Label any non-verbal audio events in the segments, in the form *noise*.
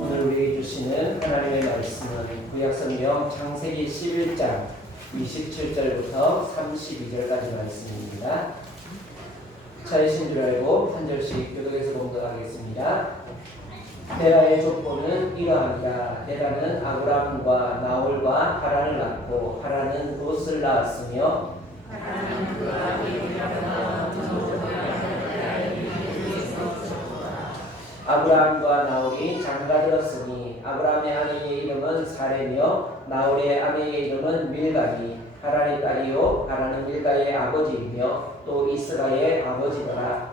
오늘 우리에게 주시는 하나님의 말씀은 구약성경 창세기 11장 27절부터 32절까지 말씀입니다. 차이신 줄 알고 한 절씩 교독해서 공독하겠습니다. 데라의 족보는 이러하니라. 데라는 아브라함과 나홀과 하란을 낳고 하란은 롯을 낳았으며 아브라함과 나홀이 장가들었으니 아브라함의 아내의 이름은 사레며 나홀의 아내의 이름은 밀가니 하란의 딸이요 하란은 밀가의 아버지이며 또 이스라의 아버지더라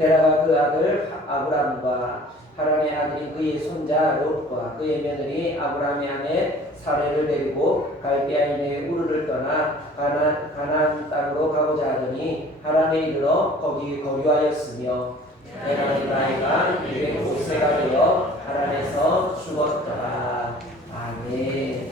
데라가 그 아들 아브라함과 하란의 아들인 그의 손자 롯과 그의 며느리 아브라함의 아내 사레를 데리고 갈대아인의 우르를 떠나 가난 가나안 땅으로 가고자 하더니 하란에 이르러 거기 거류하였으며 데라의 나이가 205세가 되어 하란에서 죽었더라. 아멘.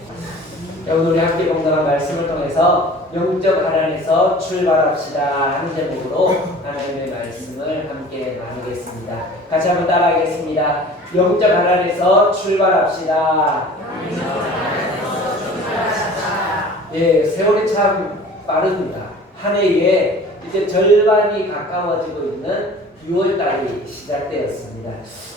자, 오늘 우리 함께 공동한 말씀을 통해서 영적 하란에서 출발합시다 하는 제목으로 하나님의 말씀을 함께 나누겠습니다. 같이 한번 따라하겠습니다. 영적 하란에서 출발합시다. 예, 세월이 참 빠릅니다. 한 해에 이제 절반이 가까워지고 있는 6월달이 시작되었습니다.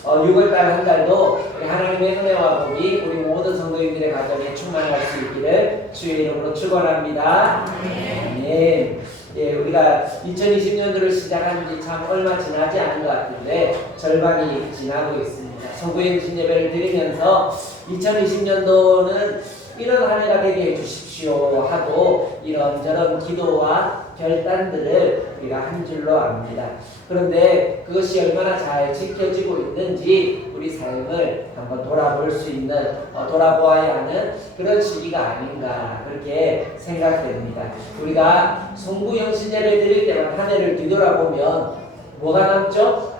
어, 6월달 한 달도 하나님의 은혜와 복이 우리 모든 성도님들의 가정에 충만할 수 있기를 주의 이름으로 축원합니다. 네. 예, 우리가 2020년도를 시작한 지 참 얼마 지나지 않은 것 같은데 절반이 지나고 있습니다. 성구행신 예배를 드리면서 2020년도는 이런 한 해가 되게 해주십시오 하고 이런저런 기도와 결단들을 우리가 한 줄로 압니다. 그런데 그것이 얼마나 잘 지켜지고 있는지 우리 삶을 한번 돌아볼 수 있는 어, 돌아보아야 하는 그런 시기가 아닌가 그렇게 생각됩니다. 우리가 송구영신제를 드릴 때만 한 해를 뒤돌아보면 뭐가 남죠?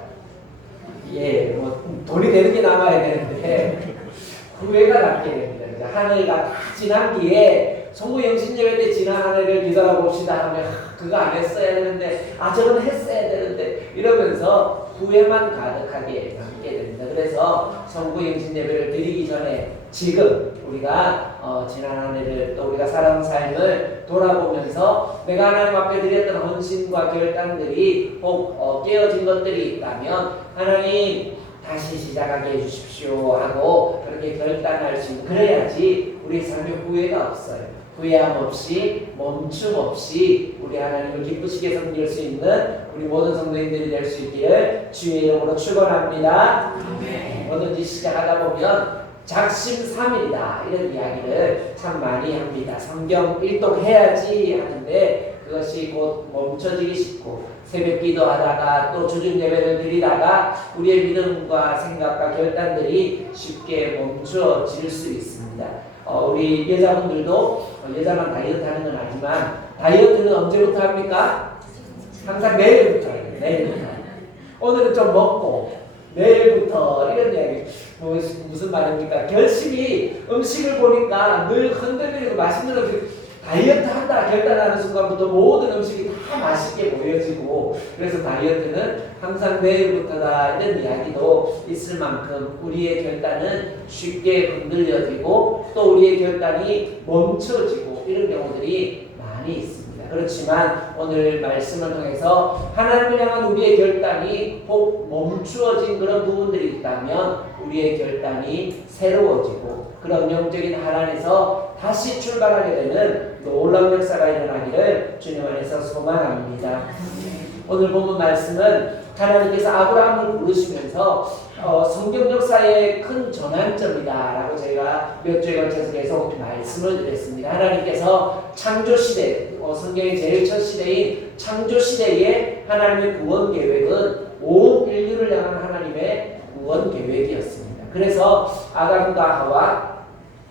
예, 뭐 돈이 되는 게 남아야 되는데 *laughs* 후회가 남게 됩니다. 한 해가 다 지난 뒤에 송구 영신예배 때 지난 한 해를 뒤돌아봅시다 하면 아, 그거 안 했어야 되는데 아 저건 했어야 되는데 이러면서 후회만 가득하게 남게 됩니다. 그래서 송구 영신 예배를 드리기 전에 지금 우리가 어, 지난 한 해를 또 우리가 살아온 삶을 돌아보면서 내가 하나님 앞에 드렸던 헌신과 결단들이 혹 어, 깨어진 것들이 있다면 하나님 다시 시작하게 해주십시오 하고 그렇게 결단할 수 있는 그래야지 우리 삶에 후회가 없어요. 후회함 없이 멈춤 없이 우리 하나님을 기쁘시게 섬길 수 있는 우리 모든 성도님들이 될 수 있기를 주의 이름으로 축원합니다. 뭐든지 시작하다 보면 작심삼일이다 이런 이야기를 참 많이 합니다. 성경 일독해야지 하는데 그것이 곧 멈춰지기 쉽고 새벽 기도하다가 또 주중 예배를 드리다가 우리의 믿음과 생각과 결단들이 쉽게 멈춰질 수 있습니다. 어, 우리 여자분들도 어, 여자만 다이어트 하는 건 아니지만 다이어트는 언제부터 합니까? 항상 내일부터 해요. 내일부터. 오늘은 좀 먹고 내일부터 이런 이야기 뭐, 무슨 말입니까? 결심이 음식을 보니까 늘 흔들리고 맛있는 음식 다이어트 한다 결단하는 순간부터 모든 음식이 다 맛있게 보여지고 그래서 다이어트는 항상 내일부터다 이런 이야기도 있을 만큼 우리의 결단은 쉽게 흔들려지고 또 우리의 결단이 멈춰지고 이런 경우들이 많이 있습니다. 그렇지만 오늘 말씀을 통해서 하나님을 향한 우리의 결단이 혹 멈추어진 그런 부분들이 있다면 우리의 결단이 새로워지고 그런 영적인 하란에서 다시 출발하게 되는 놀라운 역사가 일어나기를 주님 안에서 소망합니다. 오늘 본문 말씀은 하나님께서 아브라함을 부르시면서 어, 성경 역사의 큰 전환점이다라고 제가 몇 주에 걸쳐서 계속 말씀을 드렸습니다. 하나님께서 창조 시대, 어, 성경의 제일 첫 시대인 창조 시대의 하나님의 구원 계획은 온 인류를 향한 하나님의 구원 계획이었습니다. 그래서 아담과 하와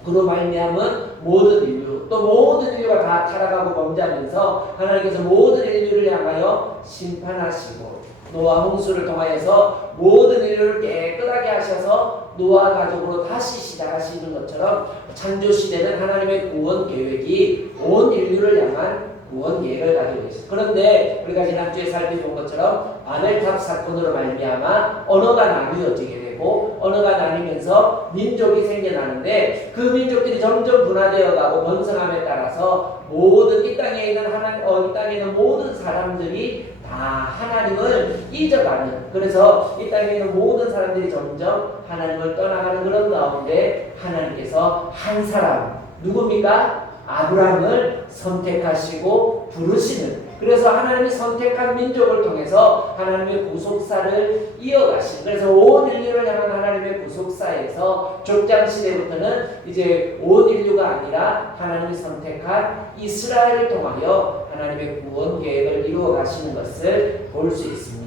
그로 말미암은 모든 인류 또 모든 인류가 다 타락하고 범죄하면서 하나님께서 모든 인류를 향하여 심판하시고 노아 홍수를 통하여서 모든 인류를 깨끗하게 하셔서 노아 가족으로 다시 시작하시는 것처럼 창조 시대는 하나님의 구원 계획이 온 인류를 향한 구원 계획을 가지고 있어요. 그런데 우리가 지난주에 살펴본 것처럼 아벨탑 사건으로 말미암아 언어가 나뉘어지게 되고 언어가 나뉘면서 민족이 생겨나는데 그 민족들이 점점 분화되어 가고 번성함에 따라서 모든 이 땅에 있는 하나 어, 이 땅에 있는 모든 사람들이 다 하나님을 잊어가는 그래서 이 땅에 있는 모든 사람들이 점점 하나님을 떠나가는 그런 가운데 하나님께서 한 사람 누굽니까? 아브라함을 선택하시고 부르시는 그래서 하나님이 선택한 민족을 통해서 하나님의 구속사를 이어가신 그래서 온 인류를 향한 하나님의 구속사에서 족장 시대부터는 이제 온 인류가 아니라 하나님이 선택한 이스라엘을 통하여 하나님의 구원 계획을 이루어 가시는 것을 볼 수 있습니다.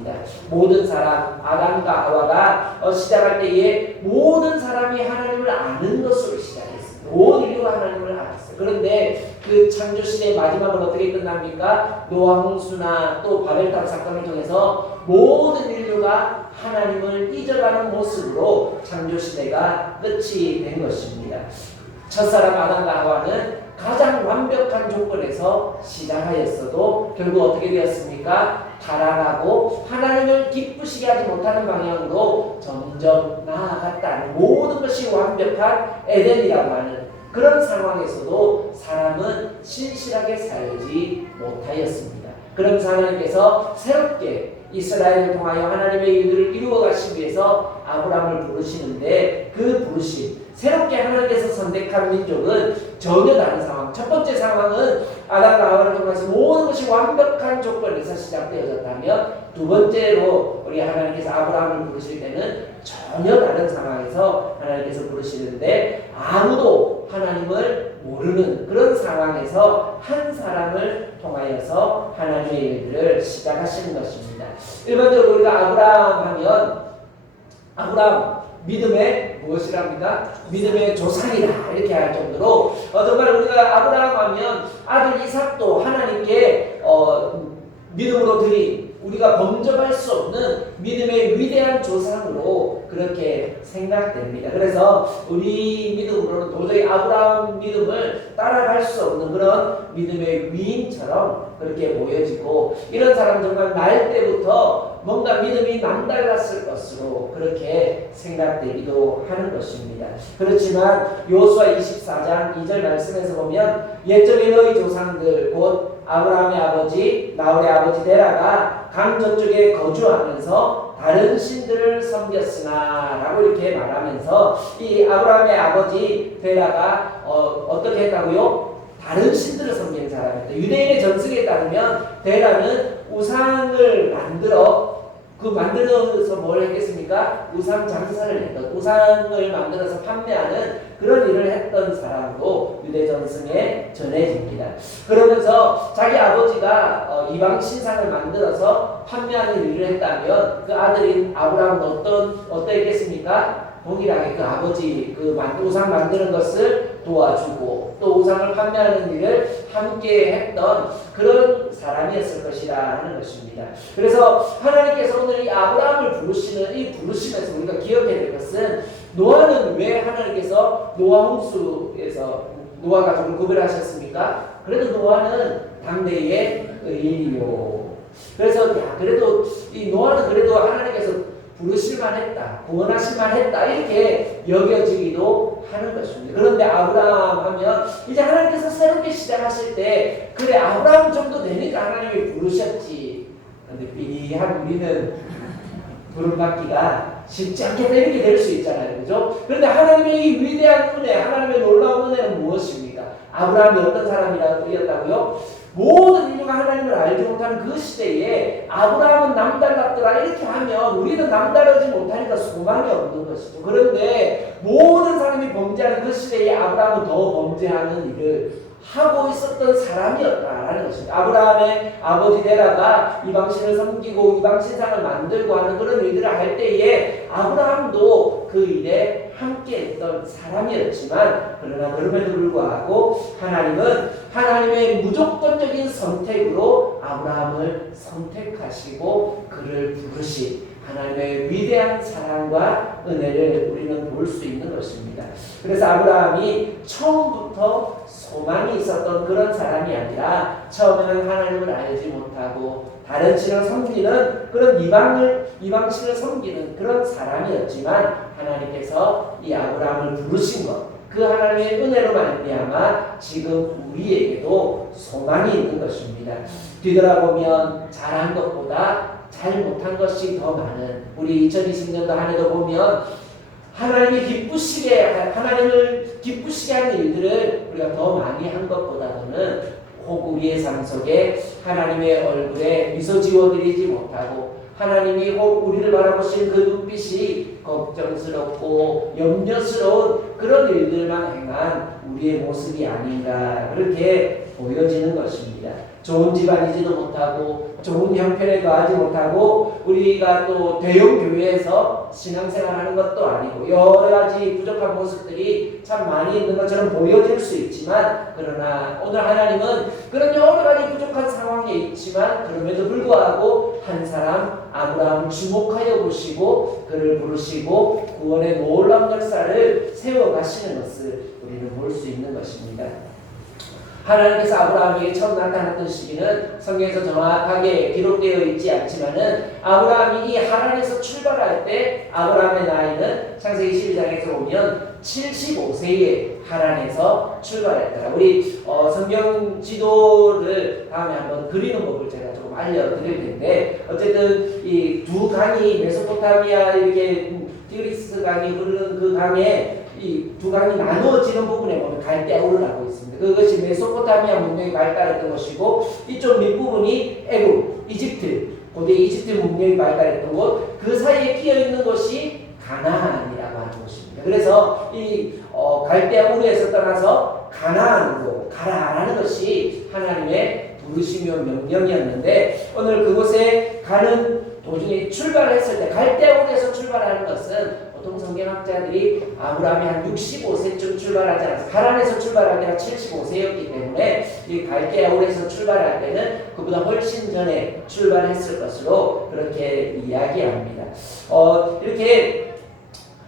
모든 사람 아담과 하와가 어, 시작할 때에 모든 사람이 하나님을 아는 것으로 시작했습니다. 온 인류가 하나님을 알았어요. 그런데 그 창조 시대의 마지막은 어떻게 끝납니까? 노아 홍수나 또 바벨탑 사건을 통해서 모든 인류가 하나님을 잊어가는 모습으로 창조 시대가 끝이 된 것입니다. 첫사람 아담과 하와는 가장 완벽한 조건에서 시작하였어도 결국 어떻게 되었습니까? 타락하고 하나님을 기쁘시게 하지 못하는 방향으로 점점 나아갔다는 모든 것이 완벽한 에덴이라고 하는 그런 상황에서도 사람은 신실하게 살지 못하였습니다. 그럼 하나님께서 새롭게 이스라엘을 통하여 하나님의 일들을 이루어 가시기 위해서 아브라함을 부르시는데 그 부르심 새롭게 하나님께서 선택한 민족은 전혀 다른 상황. 첫 번째 상황은 아담과 하와를 통해서 모든 것이 완벽한 조건에서 시작되어졌다면 두 번째로 우리 하나님께서 아브라함을 부르실 때는 전혀 다른 상황에서 하나님께서 부르시는데 아무도 하나님을 모르는 그런 상황에서 한 사람을 통하여서 하나님의 일들을 시작하시는 것입니다. 일반적으로 우리가 아브라함 하면 아브라함 믿음의 무엇이랍니까? 믿음의 조상이다 이렇게 할 정도로 어, 정말 우리가 아브라함 하면 아들 이삭도 하나님께 어, 믿음으로 드린 우리가 범접할 수 없는 믿음의 위대한 조상으로 그렇게 생각됩니다. 그래서 우리 믿음으로는 도저히 아브라함 믿음을 따라갈 수 없는 그런 믿음의 위인처럼 그렇게 보여지고 이런 사람 정말 날 때부터 뭔가 믿음이 남달랐을 것으로 그렇게 생각되기도 하는 것입니다. 그렇지만 요수아 24장 2절 말씀에서 보면 옛적의 너희 조상들 곧 아브라함의 아버지 나홀의 아버지 데라가 강 저쪽에 거주하면서 다른 신들을 섬겼으나 라고 이렇게 말하면서 이 아브라함의 아버지 데라가 어, 어떻게 했다고요? 다른 신들을 섬기는 사람이었다. 유대인의 전승에 따르면 데라는 우상을 만들어 그 만들어서 뭘 했겠습니까? 우상 장사를 했던 우상을 만들어서 판매하는 그런 일을 했던 사람으로 유대 전승에 전해집니다. 그러면서 자기 아버지가 어, 이방 신상을 만들어서 판매하는 일을 했다면 그 아들인 아브라함은 어떤 어떠했겠습니까? 동일하게 그 아버지 그 만- 우상 만드는 것을 도와주고 또 우상을 판매하는 일을 함께 했던 그런 사람이었을 것이라 하는 것입니다. 그래서 하나님께서 오늘 이 아브라함을 부르시는 이 부르심에서 우리가 기억해야 될 것은 노아는 왜 하나님께서 노아 홍수에서 노아 가족을 구별하셨습니까? 그래도 노아는 당대의 의인이요. 그래서 야 그래도 이 노아는 그래도 하나님께서 부르실만 했다, 구원하실만 했다, 이렇게 여겨지기도 하는 것입니다. 그런데 아브라함 하면, 이제 하나님께서 새롭게 시작하실 때, 그래, 아브라함 정도 되니까 하나님이 부르셨지. 근데 삐한 우리는 부름받기가 쉽지 않게 이렇게 될 수 있잖아요. 그죠? 그런데 하나님의 이 위대한 은혜, 하나님의 놀라운 은혜는 무엇입니까? 아브라함이 어떤 사람이었다고요? 모든 인류가 하나님을 알지 못하는 그 시대에 아브라함은 남달랐더라 이렇게 하면 우리는 남다르지 못하니까 소망이 없는 것이죠. 그런데 모든 사람이 범죄하는 그 시대에 아브라함은 더 범죄하는 일을 하고 있었던 사람이었다라는 것입니다. 아브라함의 아버지 데라가 이방신을 섬기고 이방신상을 만들고 하는 그런 일들을 할 때에 아브라함도 그 일에 함께했던 사람이었지만 그러나 그럼에도 불구하고 하나님은 하나님의 무조건적인 선택으로 아브라함을 선택하시고 그를 부르신 하나님의 위대한 사랑과 은혜를 우리는 볼 수 있는 것입니다. 그래서 아브라함이 처음부터 소망이 있었던 그런 사람이 아니라 처음에는 하나님을 알지 못하고 다른 신을 섬기는 그런 이방을 이방신을 섬기는 그런 사람이었지만 하나님께서 이 아브라함을 부르신 것, 그 하나님의 은혜로 말미암아 지금 우리에게도 소망이 있는 것입니다. 뒤돌아보면 잘한 것보다 잘 못한 것이 더 많은 우리 2020년도 한 해도 보면 하나님이 기쁘시게 하나님을 기쁘시게 하는 일들을 우리가 더 많이 한 것보다는 혹 우리의 삶 속에 하나님의 얼굴에 미소 지워드리지 못하고 하나님이 혹 우리를 바라보신 그 눈빛이 걱정스럽고 염려스러운 그런 일들만 행한 우리의 모습이 아닌가 그렇게 보여지는 것입니다. 좋은 집안이지도 못하고 좋은 형편에 거하지 못하고 우리가 또 대형 교회에서 신앙생활하는 것도 아니고 여러 가지 부족한 모습들이 참 많이 있는 것처럼 보여질 수 있지만 그러나 오늘 하나님은 그런 여러 가지 부족한 상황에 있지만 그럼에도 불구하고 한 사람 아브라함 주목하여 보시고 그를 부르시고 구원의 놀라운 역사를 세워 가시는 것을 우리는 볼 수 있는 것입니다. 하나님께서 아브라함에게 처음 나타났던 시기는 성경에서 정확하게 기록되어 있지 않지만은 아브라함이 이 하란에서 출발할 때 아브라함의 나이는 창세기 12장에서 보면 75세에 하란에서 출발했더라. 우리 어, 성경 지도를 다음에 한번 그리는 법을 제가 조금 알려드릴 텐데 어쨌든 이 두 강이 메소포타미아 이렇게 음, 티그리스 강이 흐르는 그 강에 이 두 강이 나누어지는 부분에 보면 갈대아우르라고 있습니다. 그것이 메소포타미아 문명이 발달했던 것이고 이쪽 밑부분이 에굽, 이집트, 고대 이집트 문명이 발달했던 곳, 그 사이에 끼어 있는 것이 가나안이라고 하는 곳입니다. 그래서 이 어, 갈대아 우르에서 떠나서 가나안으로 가라라는 것이 하나님의 부르시며 명령이었는데 오늘 그곳에 가는 도중에 출발했을 때 갈대아 우르에서 출발하는 것은 보통 성경학자들이 아브라함이 한 65세쯤 출발하지 않아서 가란에서 출발할 때가 75세였기 때문에 이 갈대아울에서 출발할 때는 그보다 훨씬 전에 출발했을 것으로 그렇게 이야기합니다. 어, 이렇게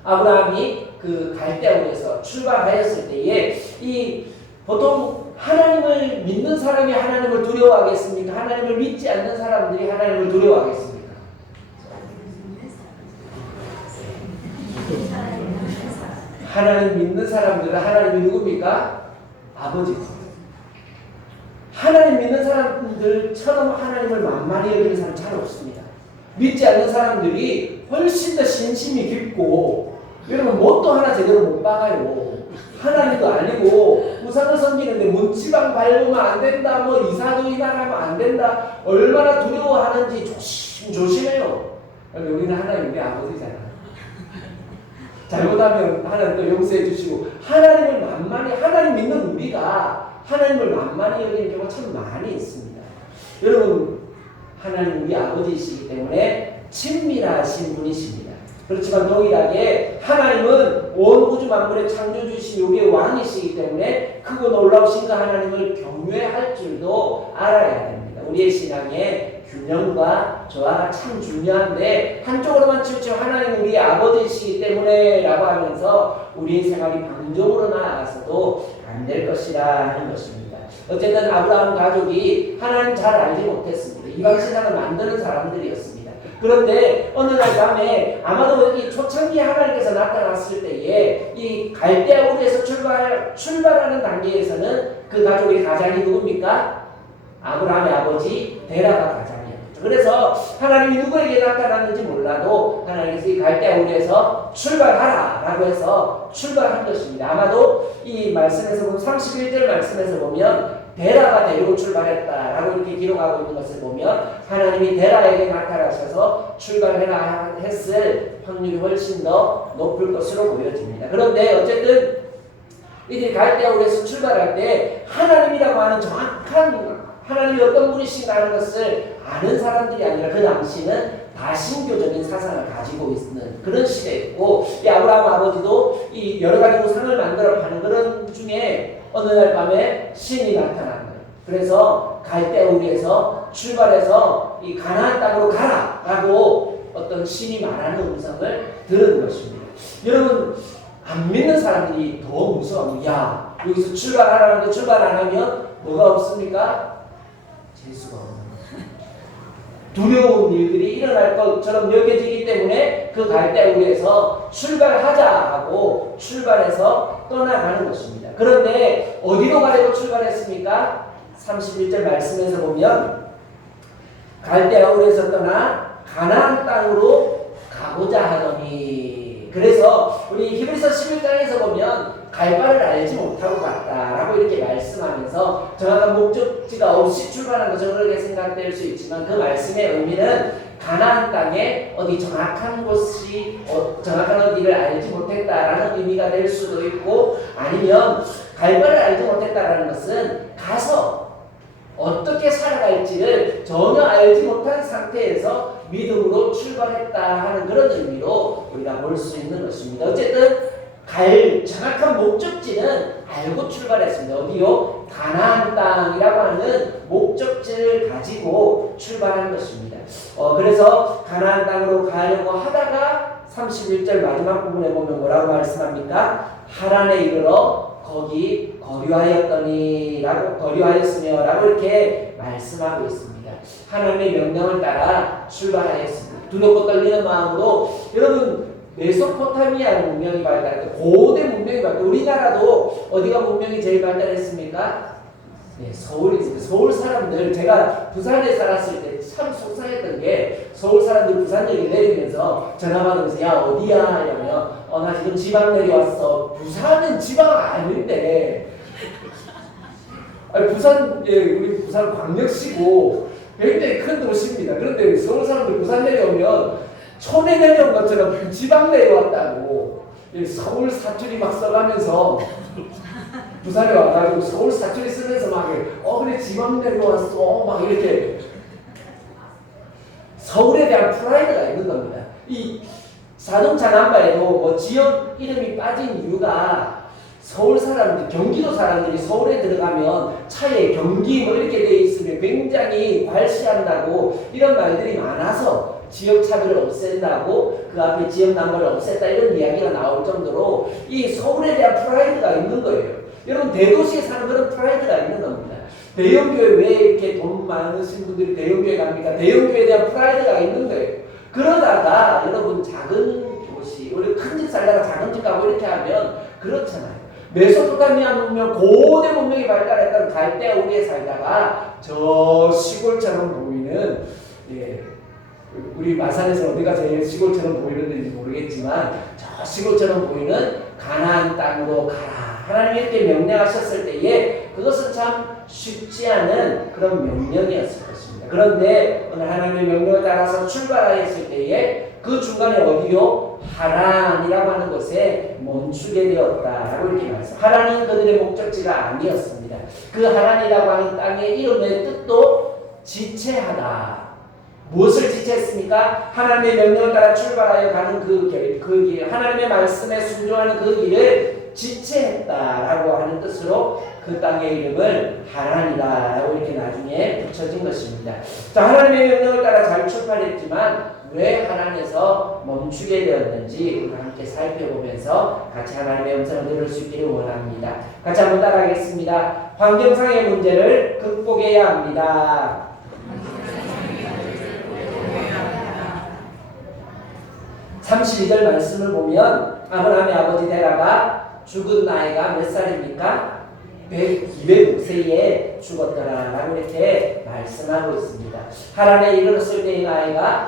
아브라함이 그 갈대아울에서 출발하였을 때에 이 보통 하나님을 믿는 사람이 하나님을 두려워하겠습니까? 하나님을 믿지 않는 사람들이 하나님을 두려워하겠습니까? 하나님 믿는 사람들은 하나님이 누굽니까? 아버지입니다. 하나님 믿는 사람들처럼 하나님을 만만히 여기는 사람 잘 없습니다. 믿지 않는 사람들이 훨씬 더 신심이 깊고 여러분 뭣도 하나 제대로 못 박아요. 하나님도 아니고 우상을 섬기는데 문지방 밟으면 안 된다. 뭐 이사도 이날하면 안 된다. 얼마나 두려워하는지 조심 조심해요. 여기는 하나님의 아버지잖아. 잘못하면 하나님 또 용서해 주시고 하나님을 만만히 하나님 믿는 우리가 하나님을 만만히 여기는 경우가 참 많이 있습니다. 여러분 하나님 우리 아버지이시기 때문에 친밀하신 분이십니다. 그렇지만 동일하게 하나님은 온 우주 만물의 창조주이신 우리의 왕이시기 때문에 크고 놀라우신 그 하나님을 경외할 줄도 알아야 됩니다. 우리의 신앙에 균형과 조화가 참 중요한데 한쪽으로만 치우치면 하나님 우리 아버지이시기 때문에 라고 하면서 우리의 생활이 방종으로 나아가서도 안 될 것이라 하는 것입니다. 어쨌든 아브라함 가족이 하나님 잘 알지 못했습니다. 이방 신앙을 만드는 사람들이었습니다. 그런데 어느 날 밤에 아마도 이 초창기 하나님께서 나타났을 때에 이 갈대아우르에서 출발 출발하는 단계에서는 그 가족의 가장이 누굽니까? 아브라함의 아버지 데라가 가장이었죠. 그래서 하나님이 누구에게 나타났는지 몰라도 하나님께서 이 갈대아우르에서 출발하라 라고 해서 출발한 것입니다. 아마도 이 말씀에서 보면 31절 말씀에서 보면 데라가 데리고 출발했다라고 이렇게 기록하고 있는 것을 보면 하나님이 데라에게 나타나셔서 출발해라 했을 확률이 훨씬 더 높을 것으로 보여집니다. 그런데 어쨌든 이들이 갈대아우르에서 출발할 때 하나님이라고 하는 정확한 하나님이 어떤 분이신가 하는 것을 아는 사람들이 아니라 그 당시는 다신교적인 사상을 가지고 있는 그런 시대였고 이 아브라함 아버지도 이 여러 가지 우상을 만들어 파는 그런 중에 어느 날 밤에 신이 나타난 거예요. 그래서 갈대우리에서 출발해서 이 가나안 땅으로 가라라고 어떤 신이 말하는 음성을 들은 것입니다. 여러분 안 믿는 사람들이 더 무서워합니다. 야 여기서 출발하라는데 출발 안 하면 뭐가 없습니까? 재수가 거예요. 두려운 일들이 일어날 것처럼 여겨지기 때문에 그 갈대우에서 출발하자 하고 출발해서 떠나가는 것입니다. 그런데 어디로 가려고 출발했습니까? 31절 말씀에서 보면 갈대아울에서 떠나 가나안 땅으로 가고자 하더니 그래서 우리 히브리서 11장에서 보면 갈 바를 알지 못하고 갔다라고 이렇게 말씀하면서 정확한 목적지가 없이 출발한 것처럼 그렇게 생각될 수 있지만 그 말씀의 의미는 가나안 땅에 어디 정확한 곳이 어, 정확한 어디를 알지 못했다라는 의미가 될 수도 있고 아니면 갈 바를 알지 못했다라는 것은 가서 어떻게 살아갈지를 전혀 알지 못한 상태에서 믿음으로 출발했다 하는 그런 의미로 우리가 볼 수 있는 것입니다. 어쨌든 갈 정확한 목적지는 알고 출발했습니다. 어디요? 가나안 땅이라고 하는 목적지를 가지고 출발한 것입니다. 어, 그래서 가나안 땅으로 가려고 하다가 31절 마지막 부분에 보면 뭐라고 말씀합니까? 하란에 이르러 거기 거류하였더니라고 거류하였으며라고 이렇게 말씀하고 있습니다. 하나님의 명령을 따라 출발하였습니다. 두렵고 떨리는 마음으로 여러분 메소포타미아 문명이 발달했고 고대 문명이 발달. 우리나라도 어디가 문명이 제일 발달했습니까? 네, 서울입니다. 서울 사람들 제가 부산에 살았을 때 참 속상했던 게 서울 사람들 부산역에 내리면서 전화 받으면서 야 어디야 이러면 어 나 지금 지방 내려왔어. 부산은 지방 아닌데. 아니 부산 예 우리 부산 광역시고 굉장히 큰 도시입니다. 그런데 서울 사람들 부산 내려오면 촌에 내려온 것처럼 지방 내려왔다고. 예, 서울 사투리 막 써가면서 부산에 와가지고 서울 사투리 쓰면서 막 어 그래 지방 내려왔어. 막 이렇게. 서울에 대한 프라이드가 있는 겁니다. 이 자동차 남바에도 뭐 지역 이름이 빠진 이유가 서울 사람들, 경기도 사람들이 서울에 들어가면 차에 경기 뭐 이렇게 돼 있으면 굉장히 괄시한다고 이런 말들이 많아서 지역 차별을 없앤다고 그 앞에 지역 남바를 없앴다 이런 이야기가 나올 정도로 이 서울에 대한 프라이드가 있는 거예요. 여러분 대도시에 사는 그런 프라이드가 있는 겁니다. 대형교회 왜 이렇게 돈 많으신 분들이 대형교회 갑니까? 대형교회에 대한 프라이드가 있는 거예요. 그러다가 여러분 작은 도시, 우리 큰 집 살다가 작은 집 가고 이렇게 하면 그렇잖아요. 메소포타미아 문명, 고대 문명이 발달했던 갈대우리에 살다가 저 시골처럼 보이는 예, 우리 마산에서 어디가 제일 시골처럼 보이는지 모르겠지만 저 시골처럼 보이는 가나안 땅으로 가라. 이렇게 명령하셨을 때에 그것은 참 쉽지 않은 그런 명령이었을 것입니다. 그런데 오늘 하나님의 명령을 따라서 출발하였을 때에 그 중간에 어디요? 하란이라고 하는 곳에 멈추게 되었다라고 이렇게 말씀. 하란은 그들의 목적지가 아니었습니다. 그 하란이라고 하는 땅의 이름의 뜻도 지체하다. 무엇을 지체했습니까? 하나님의 명령을 따라 출발하여 가는 그 길, 그 길, 하나님의 말씀에 순종하는 그 길을 지체했다라고 하는 뜻으로 그 땅의 이름을 하란이다라고 이렇게 나중에 붙여진 것입니다. 자, 하나님의 명령을 따라 잘 출발했지만 왜 하란에서 멈추게 되었는지 우리 함께 살펴보면서 같이 하나님의 음성을 들을 수 있기를 원합니다. 같이 한번 따라하겠습니다. 환경상의 문제를 극복해야 합니다. 32절 말씀을 보면 아브라함의 아버지 데라가 죽은 나이가 몇 살입니까? 100, 206세에 죽었더라 라고 이렇게 말씀하고 있습니다. 하란에 이르렀을 때의 나이가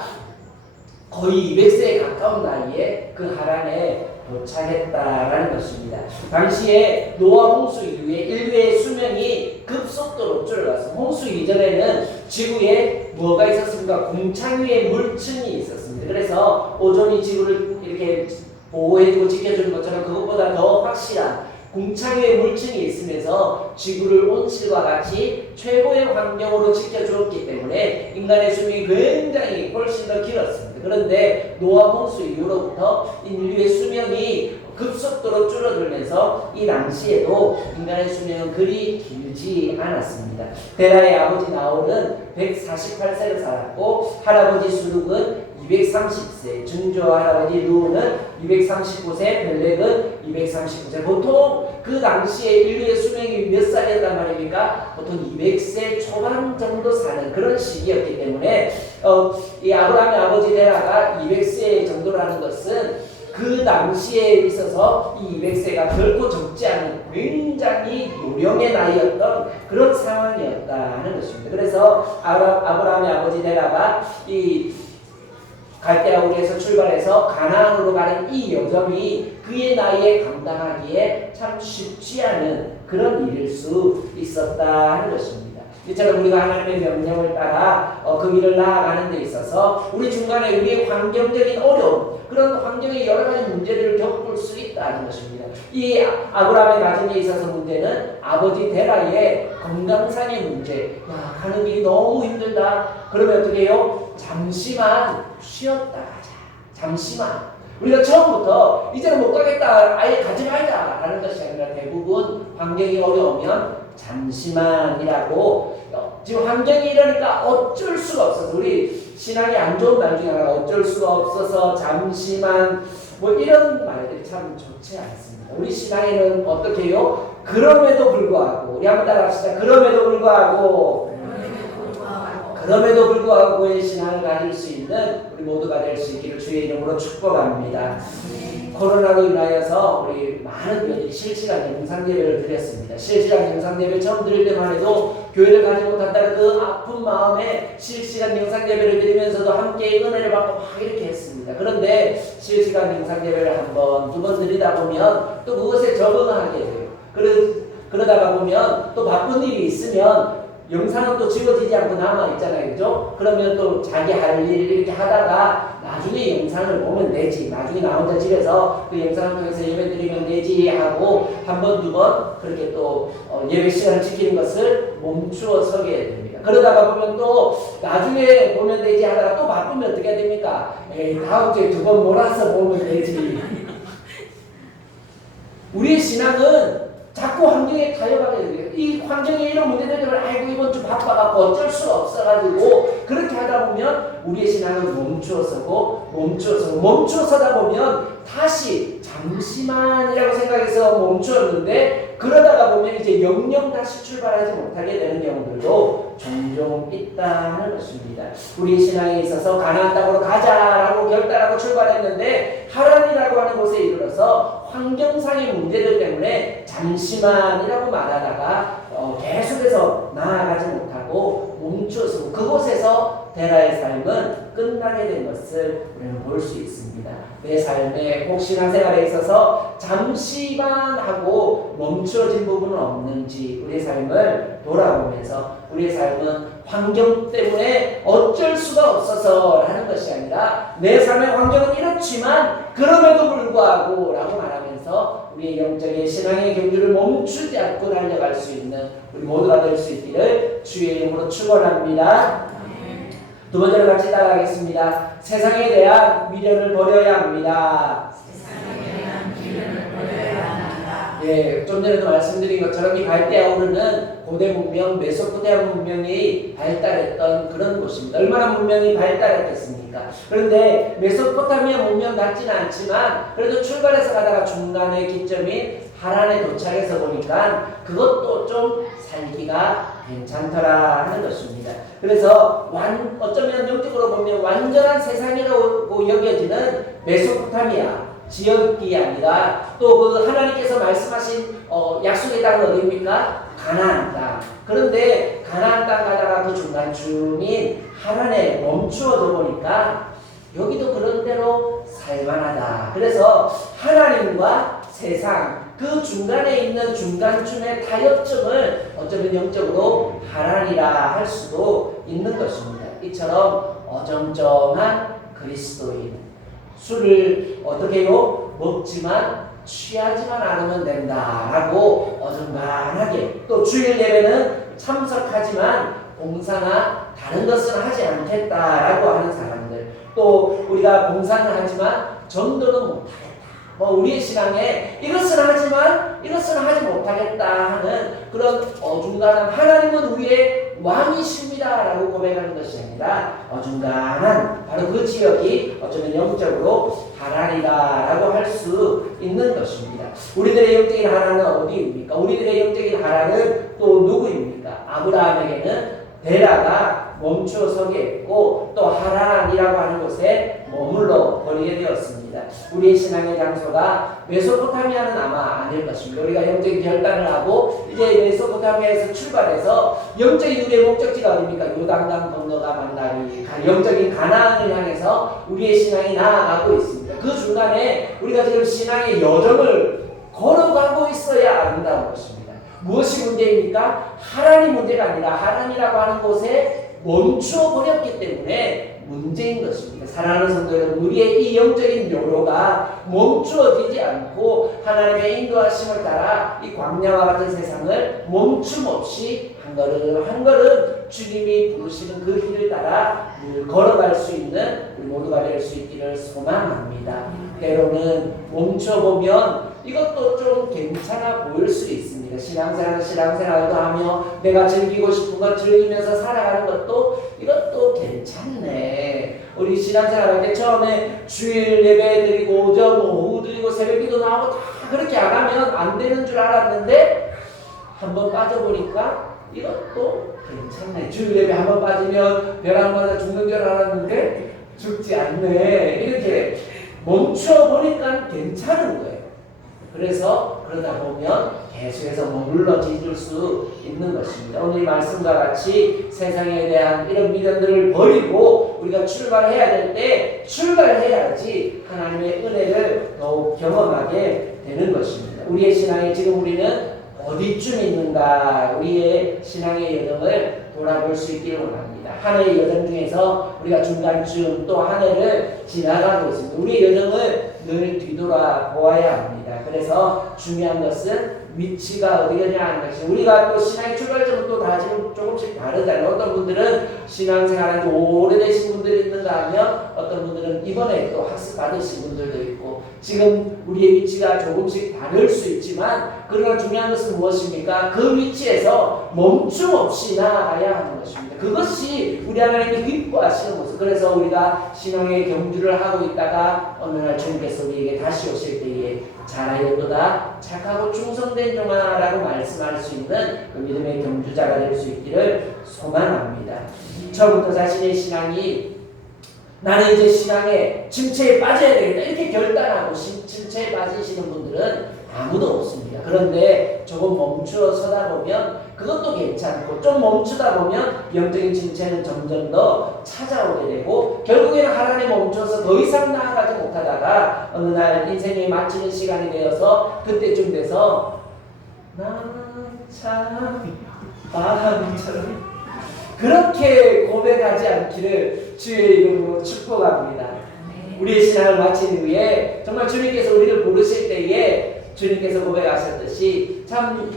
거의 200세에 가까운 나이에 그 하란에 도착했다라는 것입니다. 당시에 노아 홍수 이후에 인류의 수명이 급속도로 줄어갔어. 홍수 이전에는 지구에 뭐가 있었습니까? 공창 위에 물층이 있었습니다. 그래서 오존이 지구를 이렇게 보호해주고 지켜주는 것처럼 그것보다 더 확실한 위에 물층이 있으면서 지구를 온실과 같이 최고의 환경으로 지켜주었기 때문에 인간의 수명이 굉장히 훨씬 더 길었습니다. 그런데 노아 홍수 이후로부터 인류의 수명이 급속도로 줄어들면서 이 당시에도 인간의 수명은 그리 길지 않았습니다. 데라의 아버지 나홀은 148세를 살았고 할아버지 수룩은 230세, 증조 할아버지 루는 239세, 벨렉은 239세. 보통 그 당시에 인류의 수명이 몇 살이었단 말입니까? 보통 200세 초반 정도 사는 그런 시기였기 때문에 어, 이 아브라함의 아버지 데라가 200세 정도라는 것은 그 당시에 있어서 이 200세가 결코 적지 않은 굉장히 요령의 나이였던 그런 상황이었다는 것입니다. 그래서 아브라, 아브라함의 아버지 데라가 이 갈대아 우리에서 출발해서 가나안으로 가는 이 여정이 그의 나이에 감당하기에 참 쉽지 않은 그런 일일 수 있었다는 것입니다. 이처럼 우리가 하나님의 명령을 따라 어, 그 길을 나아가는 데 있어서 우리 중간에 우리의 환경적인 어려움 그런 환경의 여러 가지 문제들을 겪을 수 있다는 것입니다. 이 아브라함의 가정에 있어서 문제는 아버지 데라의 건강상의 문제. 야 가는 길이 너무 힘들다. 그러면 어떻게 해요? 잠시만 쉬었다 가자. 잠시만. 우리가 처음부터 이제는 못 가겠다. 아예 가지 말자. 라는 것이 아니라 대부분 환경이 어려우면 잠시만이라고 어, 지금 환경이 이러니까 어쩔 수가 없어서 우리 신앙이 안 좋은 말 중에 하나가 어쩔 수가 없어서 잠시만 뭐 이런 말들이 참 좋지 않습니다. 우리 신앙에는 어떻게 해요? 그럼에도 불구하고 우리 한번 따라 합시다. 그럼에도 불구하고 그럼에도 불구하고의 신앙을 가질 수 있는 우리 모두가 될 수 있기를 주의 이름으로 축복합니다. 코로나로 인하여서 우리 많은 분들이 실시간 영상 예배를 드렸습니다. 실시간 영상 예배 처음 드릴 때만 해도 교회를 가지 못한다는 그 아픈 마음에 실시간 영상 예배를 드리면서도 함께 은혜를 받고 막 이렇게 했습니다. 그런데 실시간 영상 예배를 한 번, 두 번 드리다 보면 또 그것에 적응하게 돼요. 그러, 그러다가 보면 또 바쁜 일이 있으면 영상은 또 지워지지 않고 남아 있잖아요, 그죠? 그러면 또 자기 할 일을 이렇게 하다가 나중에 영상을 보면 되지. 나중에 나 혼자 집에서 그 영상을 통해서 예배 드리면 되지 하고 한 번, 두 번 그렇게 또 어, 예배 시간을 지키는 것을 멈추어 서게 됩니다. 그러다가 보면 또 나중에 보면 되지 하다가 또 바쁘면 어떻게 됩니까? 에이, 다음 주에 두 번 몰아서 보면 되지. *laughs* 우리의 신앙은 자꾸 환경에 타협하게 돼요. 이 환경에 이런 문제들 때문에 아이고 이번 주 바빠갖고 어쩔 수가 없어가지고 그렇게 하다 보면 우리의 신앙은 멈추어서고 멈추어서 멈추어서다 보면 다시 잠시만이라고 생각해서 멈추었는데 그러다가 보면 이제 영영 다시 출발하지 못하게 되는 경우들도 종종 있다는 것입니다. 우리의 신앙에 있어서 가나안 땅으로 가자라고 결단하고 출발했는데 하란이라고 하는 곳에 이르러서 환경상의 문제들 때문에 잠시만이라고 말하다가 어, 계속해서 나아가지 못하고 멈추어서 그곳에서 데라의 삶은 끝나게 된 것을 우리는 볼 수 있습니다. 내 삶에 혹 신앙생활에 있어서 잠시만 하고 멈추어진 부분은 없는지 우리의 삶을 돌아보면서 우리의 삶은 환경 때문에 어쩔 수가 없어서 라는 것이 아니라 내 삶의 환경은 이렇지만 그럼에도 불구하고 라고 말 하면서 우리의 영적인 신앙의 경주를 멈추지 않고 달려갈 수 있는 우리 모두가 될 수 있기를 주의 이름으로 축원합니다. 두 번째로 같이 따라가겠습니다. 세상에 대한 미련을 버려야 합니다. 예, 좀 전에도 말씀드린 것처럼 이 갈대아우르는 고대 문명, 메소포타미아 문명이 발달했던 그런 곳입니다. 얼마나 문명이 발달했겠습니까? 그런데 메소포타미아 문명 같지는 않지만 그래도 출발해서 가다가 중간에 기점인 하란에 도착해서 보니까 그것도 좀 살기가 괜찮더라 하는 것입니다. 그래서 완, 어쩌면 영적으로 보면 완전한 세상이라고 여겨지는 메소포타미아 지역이 아니라 또 그 하나님께서 말씀하신 어, 약속의 땅은 어디입니까? 가나안 땅. 그런데 가나안 땅 가다가 그 중간쯤인 하란에 멈추어져 보니까 여기도 그런 대로 살만하다. 그래서 하나님과 세상 그 중간에 있는 중간쯤의 타협점을 어쩌면 영적으로 하란이라 할 수도 있는 것입니다. 이처럼 어정쩡한 그리스도인 술을 어떻게 해요? 먹지만 취하지만 않으면 된다라고 어정간하게. 또 주일 예배는 참석하지만 봉사나 다른 것은 하지 않겠다라고 하는 사람들. 또 우리가 봉사는 하지만 전도는 못하겠다. 뭐 우리의 신앙에 이것은 하지만 이것은 하지 못하겠다 하는 그런 어중간한 하나님은 우리의 왕이십니다라고 고백하는 것이 아니라 어중간한 바로 그 지역이 어쩌면 영적으로 하란이다라고 할 수 있는 것입니다. 우리들의 영적인 하란은 어디입니까? 우리들의 영적인 하란은 또 누구입니까? 아브라함에게는 데라가 멈추어 서게 했고 또 하란이라고 하는 곳에 머물러 버리게 되었습니다. 우리의 신앙의 장소가 메소포타미아는 아마 아닐 것입니다. 우리가 영적인 결단을 하고 이제 메소포타미아에서 출발해서 영적인 우리의 목적지가 어디입니까? 요단강 건너가 만나리 영적인 가나안을 향해서 우리의 신앙이 나아가고 있습니다. 그 중간에 우리가 지금 신앙의 여정을 걸어가고 있어야 아름다운 것입니다. 무엇이 문제입니까? 하란이 문제가 아니라 하란이라고 하는 곳에 멈추어 버렸기 때문에 문제인 것입니다. 사랑하는 성도 여러분, 우리의 이 영적인 요로가 멈추어지지 않고 하나님의 인도하심을 따라 이 광야와 같은 세상을 멈춤 없이 한 걸음 한 걸음 주님이 부르시는 그 길을 따라 늘 걸어갈 수 있는 우리 모두가 될 수 있기를 소망합니다. 때로는 멈춰보면 이것도 좀 괜찮아 보일 수 있습니다. 신앙생활, 신앙생활도 하며 내가 즐기고 싶은 것 즐기면서 살아가는 것도. 우리 신앙생활 할 때 처음에 주일 예배 드리고 오전 오후 드리고 새벽 기도 나오고 다 그렇게 안 하면 안 되는 줄 알았는데 한번 빠져보니까 이것도 괜찮네. 주일 예배 한 번 빠지면 벼랑 맞아 죽는 줄 알았는데 죽지 않네. 이렇게 멈춰보니까 괜찮은 거예요. 그래서 그러다 보면 계속해서 머물러 지줄 수 있는 것입니다. 오늘 이 말씀과 같이 세상에 대한 이런 미련들을 버리고 우리가 출발해야 될 때 출발해야지 하나님의 은혜를 더욱 경험하게 되는 것입니다. 우리의 신앙에 지금 우리는 어디쯤 있는가 우리의 신앙의 여정을 돌아볼 수 있기를 원합니다. 한 해의 여정 중에서 우리가 중간쯤 또 한 해를 지나가고 있습니다. 우리의 여정을 늘 뒤돌아 보아야 합니다. 그래서 중요한 것은 위치가 어디냐 하는 것이 우리가 또 신앙의 출발점은 또 다 지금 조금씩 다르잖아요. 어떤 분들은 신앙생활한 지 오래되신 분들이 있는가 하면 어떤 분들은 이번에 또 학습 받으신 분들도 있고 지금 우리의 위치가 조금씩 다를 수 있지만 그러나 중요한 것은 무엇입니까? 그 위치에서 멈춤 없이 나아가야 하는 것입니다. 그것이 우리 하나님이 기뻐하시는 모습. 그래서 우리가 신앙의 경주를 하고 있다가 어느 날 주님께서 우리에게 다시 오실 때에 잘하였도다 착하고 충성된 종아라고 말씀할 수 있는 그 믿음의 경주자가 될 수 있기를 소망합니다. 처음부터 자신의 신앙이 나는 이제 신앙에 침체에 빠져야 되겠다 이렇게 결단하고 심- 침체에 빠지시는 분들은 아무도 없습니다. 그런데 조금 멈추어 서다 보면 그것도 괜찮고 좀 멈추다 보면 영적인 침체는 점점 더 찾아오게 되고 결국에는 하나님 멈춰서 더 이상 나아가지 못하다가 어느 날 인생이 마치는 시간이 되어서 그때쯤 돼서 나참 바람처럼 그렇게 고백하지 않기를 주의 이름으로 축복합니다. 우리의 신앙을 마친 후에 정말 주님께서 우리를 부르실 때에 주님께서 고백하셨듯이 참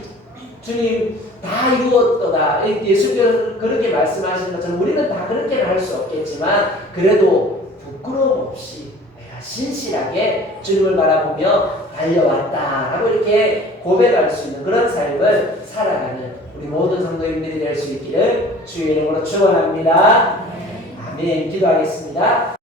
주님 다 이루었도다. 예수께서 그렇게 말씀하신 것처럼 우리는 다 그렇게는 할 수 없겠지만 그래도 부끄러움 없이 내가 신실하게 주님을 바라보며 달려왔다라고 이렇게 고백할 수 있는 그런 삶을 살아가는 우리 모든 성도님들이 될 수 있기를 주의 이름으로 축원합니다. 아멘. 기도하겠습니다.